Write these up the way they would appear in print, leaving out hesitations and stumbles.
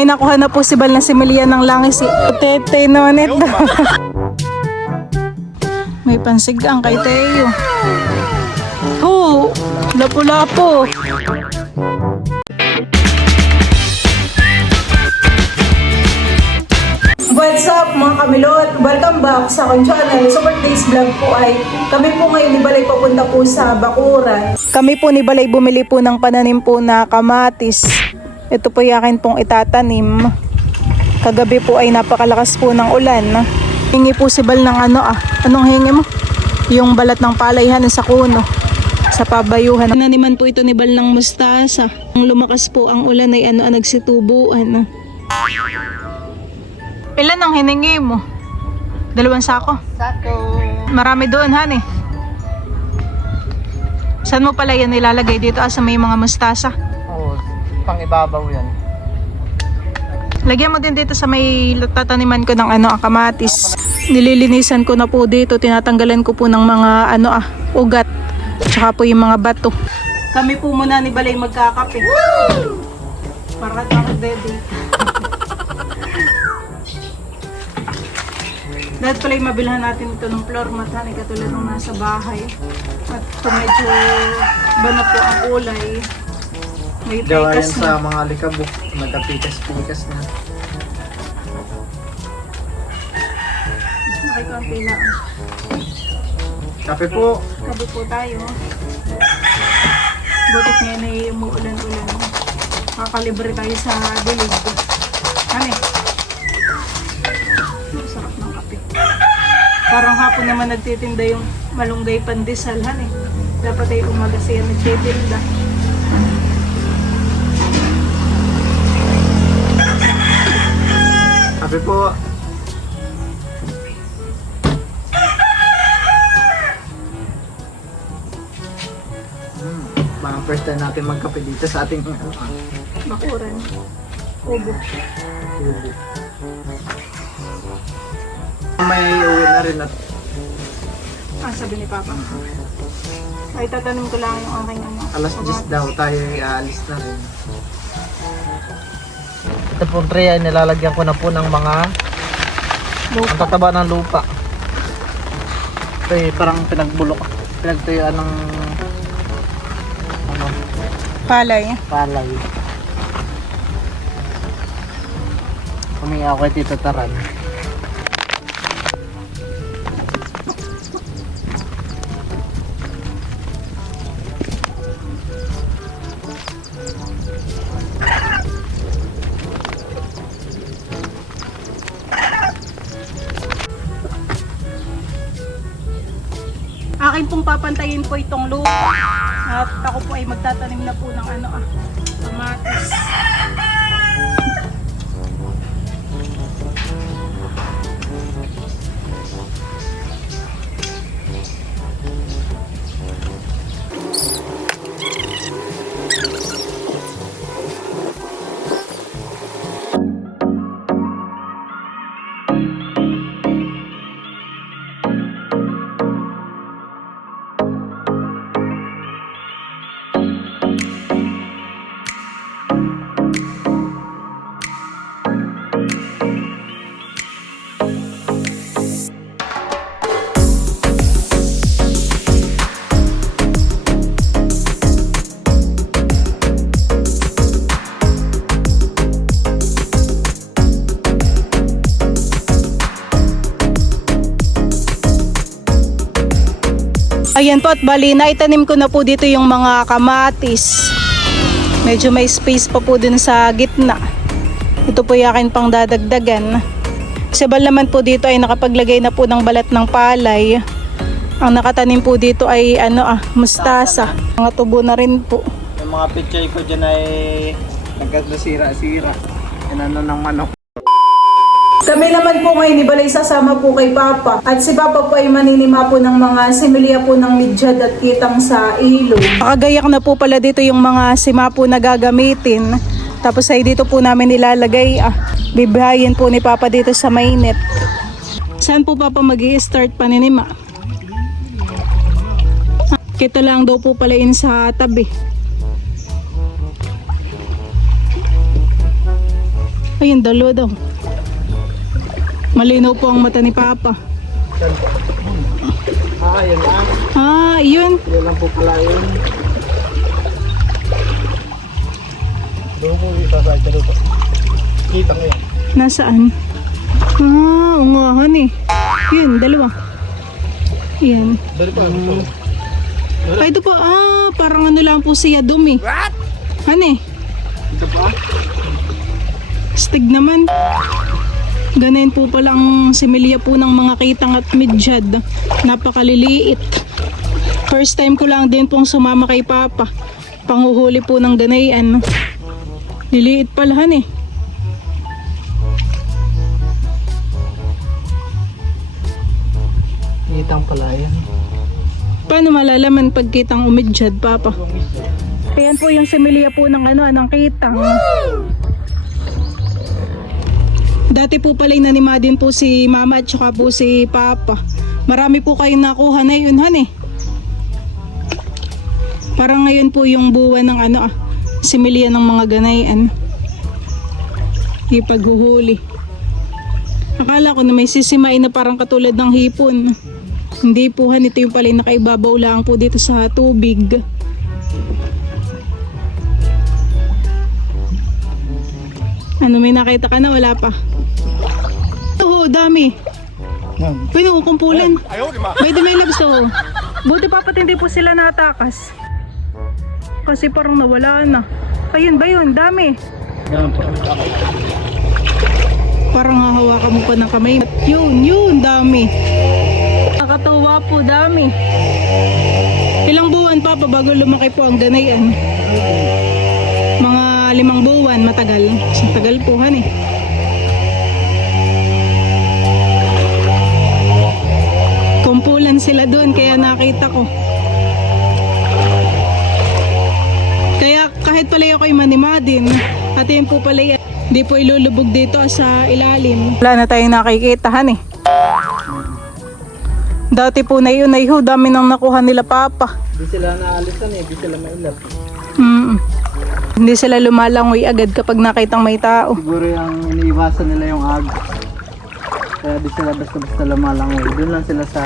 May nakuha na po si Bal na similya ng langis. Tete nonit daw. May pansigang kay Teo. Oh, lapu-lapo. What's up mga kamilot? Welcome back sa aking channel. So for today's vlog po ay kami po ngayon ni Balay papunta po sa Bakuran. Kami po ni Balay bumili po ng pananim po na kamatis. Ito po yakin pong itatanim. Kagabi po ay napakalakas po ng ulan. Hingi po si Bal ng anong hingi mo? Yung balat ng palayhan sa kuno. Sa pabayuhan. Naniman po ito ni Bal ng mustasa. Ang lumakas po ang ulan ay nagsitubuan. Ilan ang hiningi mo? 2 sako? Sako. Marami doon, honey. Saan mo pala yan nilalagay dito? Sa may mga mustasa? Oo, pang ibabaw yan. Lagyan mo din dito sa may tataniman ko ng kamatis. Nililinisan ko na po dito. Tinatanggalan ko po ng mga ugat. Tsaka po yung mga bato. Kami po muna ni Balay magkakape. Para ready. Dahil pala yung mabilhan natin ito ng floor mat, katulad ng nasa bahay. At medyo banat po ang kulay. May Gawa yan pekas sa na. mga likabok. Nagkapikas-pikas na. Nakikampi lang. Kape po. Kabi po tayo. Butit ngayon ay umuulan-ulan. Makakalibre tayo sa dilig. Hani? Sarap ng kape. Parang hapon naman nagtitinda yung malunggay pandesal. Hani? Dapat ay umaga siya nagtitinda. Kape po. Parang first time natin magkape dito sa ating Bakuran. Ubo. kubo. May uwi na rin at Sabi ni Papa. Ay, tatanim ko lang yung aking alas 10 daw tayo aalis na rin. Ito pong tray ay nilalagyan ko na po ng mga ang tataba ng lupa. Ito ay parang pinagtuyuan ng Palay. palay. Humingi ako kay Tito Taran. Akin pong papantayin po itong lupa. At ako po ay magtatanim na po ng kamatis. Ayan po at bali na itanim ko na po dito yung mga kamatis. Medyo may space pa po din sa gitna. Ito po yakin pang dadagdagan. Kasi Bal naman po dito ay nakapaglagay na po ng balat ng palay. Ang nakatanim po dito ay mustasa. Mga tubo na rin po. Yung mga pichay ko dyan ay nagkasira-sira. Inano ng manok. Kami naman po ngayon ni Balay sasama po kay Papa. At si Papa po ay maninima po ng mga similya po ng midyad at kitang sa ilog. Nakagayak na po pala dito yung mga sima po na gagamitin. Tapos ay dito po namin nilalagay. Bibihayin po ni Papa dito sa mainit. Saan po Papa mag-i-start paninima? Kita lang daw po pala yun sa tabi. Ayun, dalawa daw. Malinaw po ang mata ni Papa. Yan lang. Ah, yun. Yan lang po pala yun. Doon po isasay ka doon po. Kita mo yan. Nasaan? Ah, ungahan eh. Yun, dalawa. Yan. Dali po. Ay, ito po. Ah, parang ano lang po siya dumi. What? Ano eh? Ito po. Stig naman. Ganayin po pala ang similya po ng mga kitang at midyad. Napakaliliit. First time ko lang din pong sumama kay Papa. Panguhuli po ng ganayan. Liliit palahan eh. Kitang pala yan. Paano malalaman pag kitang umidyad, Papa? Ayan po yung similya po ng ano, ng kitang. Dati po pala inanima din po si Mama at saka po si Papa. Marami po kayong nakuha na yun, han eh. Parang ngayon po yung buwan ng ano, similya ng mga ganayan. Ipaghuhuli. Akala ko na may sisimain na parang katulad ng hipon. Hindi po, han, ito yung pala yung nakaibabaw lang po dito sa tubig. Ano, may nakita ka na? Wala pa. Oo, dami. Pwede ko kumpulan. May dami labs to. Buti papat hindi po sila natakas. Kasi parang nawala na. Ayun ba yun? Dami. Yan po. Parang hahawakan mo pa ng kamay. Yun, dami. Nakakatawa po, dami. Ilang buwan pa bago lumaki po ang ganayan? Mga 5 buwan, matagal. Matagal po, han eh. Kumpulan sila doon, kaya nakita ko. Kaya kahit pala ako ay manima din, at yun po pala hindi po ilulubog dito sa ilalim. Wala na tayong nakikitahan eh. Dati po na yun ay dami nang nakuha nila Papa. Hindi sila naalisan eh, hindi sila mailap. Hindi sila lumalangoy agad kapag nakitang may tao. Siguro yung iniiwasan nila yung agos. Kaya di sila basta-basta lumalangoy. Doon lang sila sa,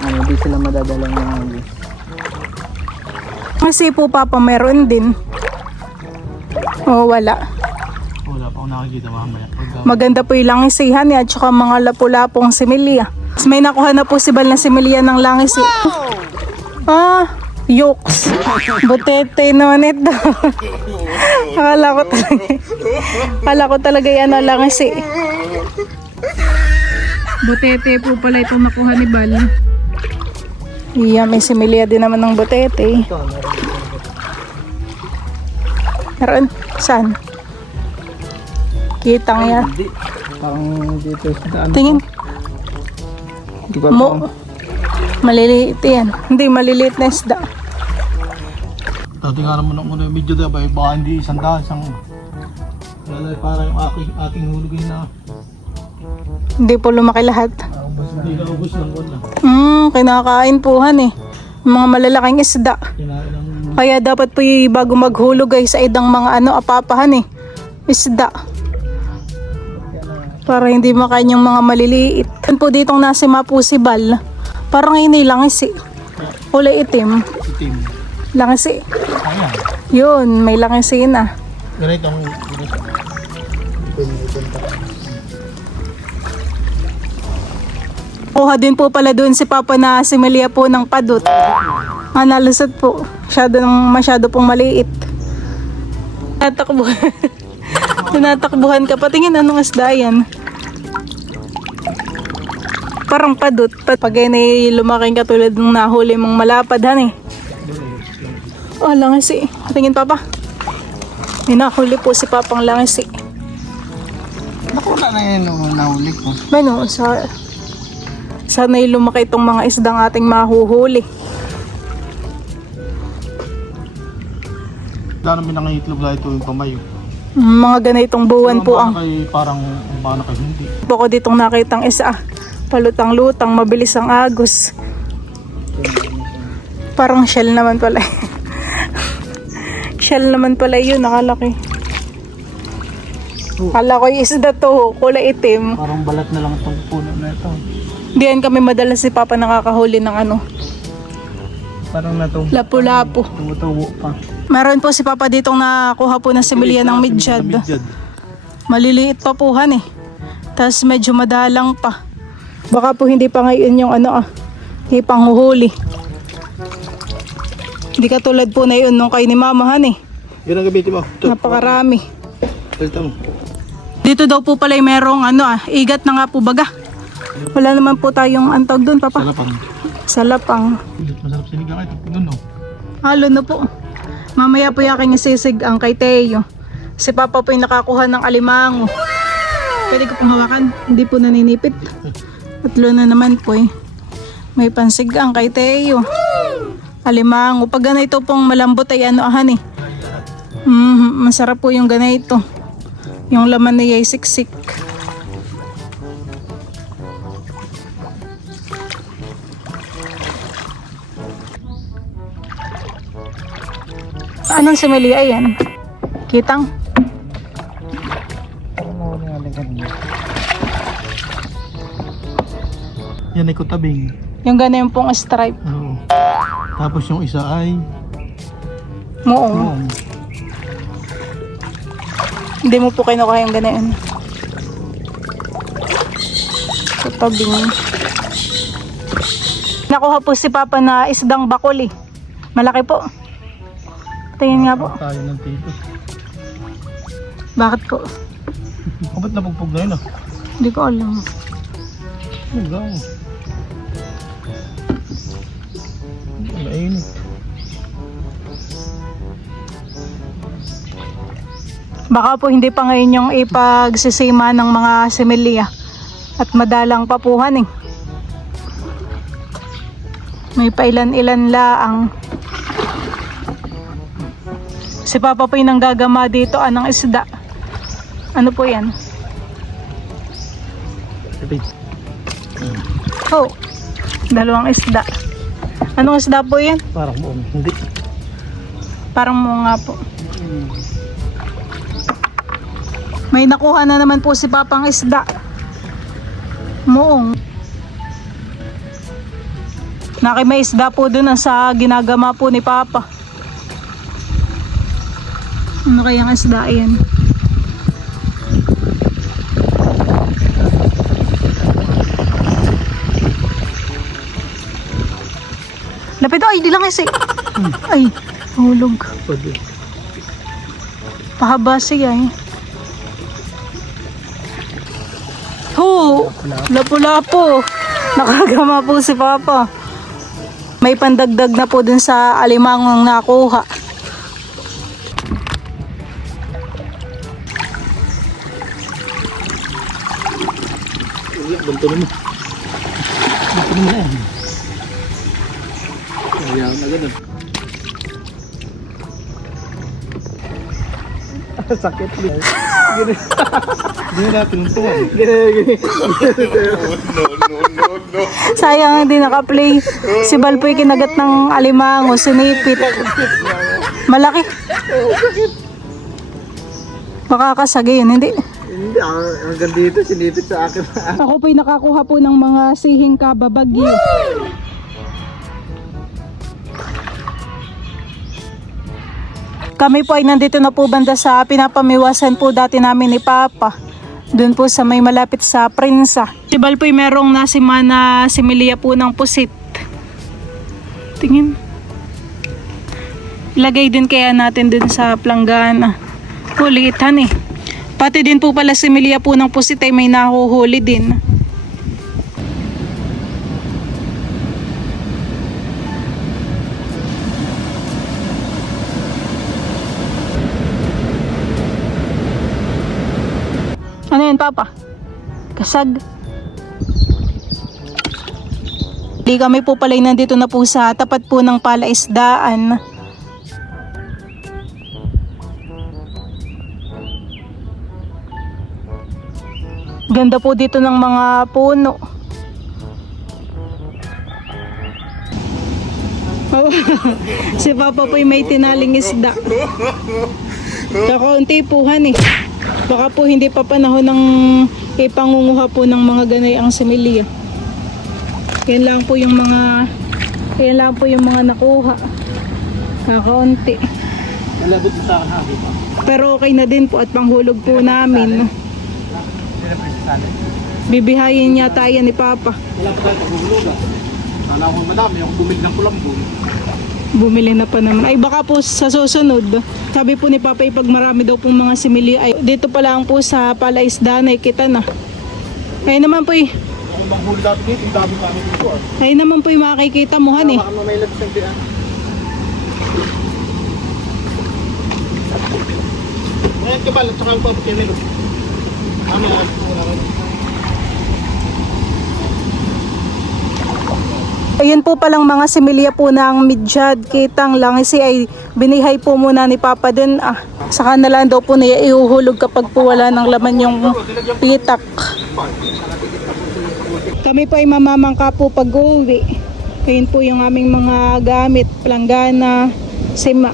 di sila madadala ng agos. Kasi po Papa meron din. O wala. Wala pa akong nakikita mamaya. Maganda po yung langisihan at saka mga lapu-lapong similya. Mas may nakuha na po si Bal na similya ng langis. Ah, yokes. Butete naman ito. Akala ko talaga yan ang langis eh. Butete po pala itong nakuha ni Bal. Iya, may similya din naman ng butete. Meron? Saan? Kitang yan. Hindi. Parang dito sa daan. Tingin. Mo. Maliliit yan. Hindi, maliliit na isda. Dati nga naman ako na yung video diba, baka hindi isang para yung ating hulugin na Hindi po lumaki lahat. hindi naubos ng wala. Kinakain po han eh. Mga malalaking isda. Kinain ng Kaya dapat po bago maghulog ay sa idang mga apapahan eh. Isda. Para hindi makain yung mga maliliit. Yan po ditong nasima po si Bal. Parang ini langis eh. Kulay itim. itim. Langis eh. Ayan. Yun, may langisin na. Ganito. Kuha din po pala doon si Papa na similya po ng padot. Nalusot po. Masyado pong maliit. Tinatakbuhan ka. Patingin anong isda yan. Parang padot. Pag yan ay lumaking katulad ng nahuli mong malapadhan eh. Oh, langis eh. Patingin Papa. May nahuli po si Papang langis eh. Nakuna na yan nung nahuli ko. Ano, sana'y lumaki itong mga isdang ating mahuhuli. Dahil namin nangihitlog na ito yung pamayo. Mga ganitong buwan po ang Parang baka na kayo hindi. po ko ditong nakitang isa. Palutang-lutang, mabilis ang agos. Parang shell naman pala. Shell naman pala yun, nakalaki. Kala ko yung isda to, kulay itim. Parang balat na lang itong puno na ito. Diyan kami madalas si Papa nakakahuli ng ano, Parang natong lapu-lapu. tumutubo pa. Meron po si Papa ditong nakuha po na similya ng midyad. Maliliit pa po han eh. Tapos medyo madalang pa. Baka po hindi pa ngayon yung ano hindi panghuhuli. Hindi katulad po na yun nung kay ni Mama han eh. Yan ang gamitin mo. Ito. Napakarami. Ito mo. Dito daw po pala merong igat na nga po baga. Wala naman po tayong antog doon, Papa. Salapang. Salapang. Masarap sinigang ito. Tingnan no. Halo na po. Mamaya po yaking isisig ang kay Teo. Si Papa po yung nakakuha ng alimango. Pwede ko pong hawakan. Hindi po naninipit. Tatlo na naman po eh. May pansig ang kay Teo. Alimango. Pag ganito pong malambot ay ahan eh. Masarap po yung ganito. Yung laman niya ay siksik. Anong similya yan? Kitang? Yan ay kutabing. Yung ganyan pong stripe. Oo. Tapos yung isa ay Muong. Hindi mo po kinukuha yung ganyan. Kutabing. Nakuha po si Papa na isdang bakol eh. Malaki po. Tingin nga po. tayo ng tito. Bakit po? O ba't napugpog na yun ah? Hindi ko alam. Lugaw. Mainit. Baka po hindi pa ngayon yung ipagsisima ng mga similya. At madalang papuhan eh. May pailan-ilan laang. Si Papa po yung nanggagama dito ng isda. Ano po yan? Oh, dalawang isda. Anong isda po yan? Parang buong. Hindi. Parang nga po. May nakuha na naman po si Papang isda. Muong. May isda po dun sa ginagama po ni Papa. Ano kayang isda yan? Lapit ay, di lang kasi. Ay, hulog. Pwede. Pahaba siya eh. Lapu-lapu. Nakagama po si Papa. May pandagdag na po dun sa alimangong nakuha. Bunto mo. Bunto mo na yan. Ayaw na ganun. Sakit din. Gini natin ang tuwan. Gini. Sayang hindi naka-play. Si Balpoy kinagat ng alimango, sinipit. Malaki. Makakasagay yun, hindi? Hindi, hanggang dito sinipit sa akin. Ako po'y nakakuha po ng mga sihing kababagyo. Kami po ay nandito na po banda sa pinapamiwasan po dati namin ni Papa. Doon po sa may malapit sa Prinsa. Si Bal po'y merong nasima na similya po ng pusit. Tingin. Ilagay din kaya natin dun sa planggana. Kulitan eh. Pati din po pala similya po ng pusit ay may nahuhuli din. Ano yun, Papa? Kasag. Di kami po pala nandito na po sa tapat po ng palaisdaan. Ganda po dito ng mga puno. Si Papa po'y may tinaling isda. Kakaunti puhan eh. Baka po hindi pa panahon ng ipangunguha po ng mga ganay ang similya. Yan lang po yung mga nakuha. Kakaunti. Nalabot mo sa akin ha, di ba? Pero okay na din po at panghulog po namin. Hindi na pwede sali. Bibihayin yata yan ni Papa. Wala pa tayo paghulog ah. Kala ko madami, yung bumig ng kulambo. Bumili na pa naman. Ay baka po sa susunod. Sabi po ni Papa pag marami daw pong mga simili. Ay dito pa lang po sa palaisdaan ay kita na. Ay naman po Kung bang huli dati dito, yung dami kami dito ah. ay naman po makikita mo han eh. Baka may labis ng tiyan. Ngayon kabal, at saka ang pagkimilo. Ano, Ayun po palang mga similya po ng midyad, kitang langisi ay binihay po muna ni Papa din. Saka na lang daw po niya ihuhulog kapag po wala ng laman yung pitak. Kami po ay mamamangka po pag-uwi. Ayun po yung aming mga gamit, planggana, sima.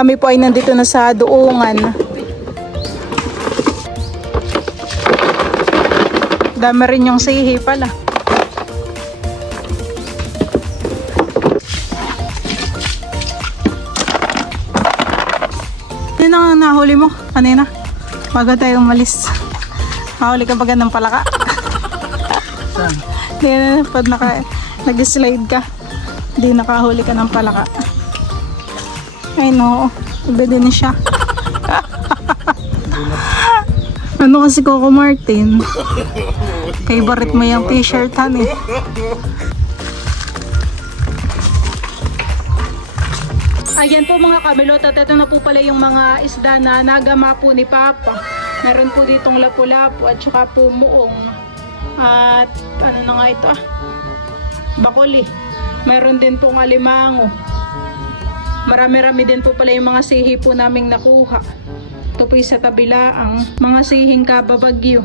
Kami po ay nandito na sa Duungan. Dami rin yung sihi pala. Yun ang nahuli mo kanina bago tayo umalis. Nahuli ka ba ng palaka? saan? Hindi, pag nag-slide ka, hindi nakahuli ka ng palaka. Ay no, iba din siya. Ano kasi Coco Martin? Favorite mo yung t-shirt han eh. Ayan po mga kamilot at ito na po pala yung mga isda na nagama po ni Papa. Meron po ditong lapu-lapu at saka po muong. At ano na nga ito bakuli. Meron din pong alimango. Marami-rami din po pala yung mga sihi po naming nakuha. Ito po sa tabilaang mga sihing kababagyo.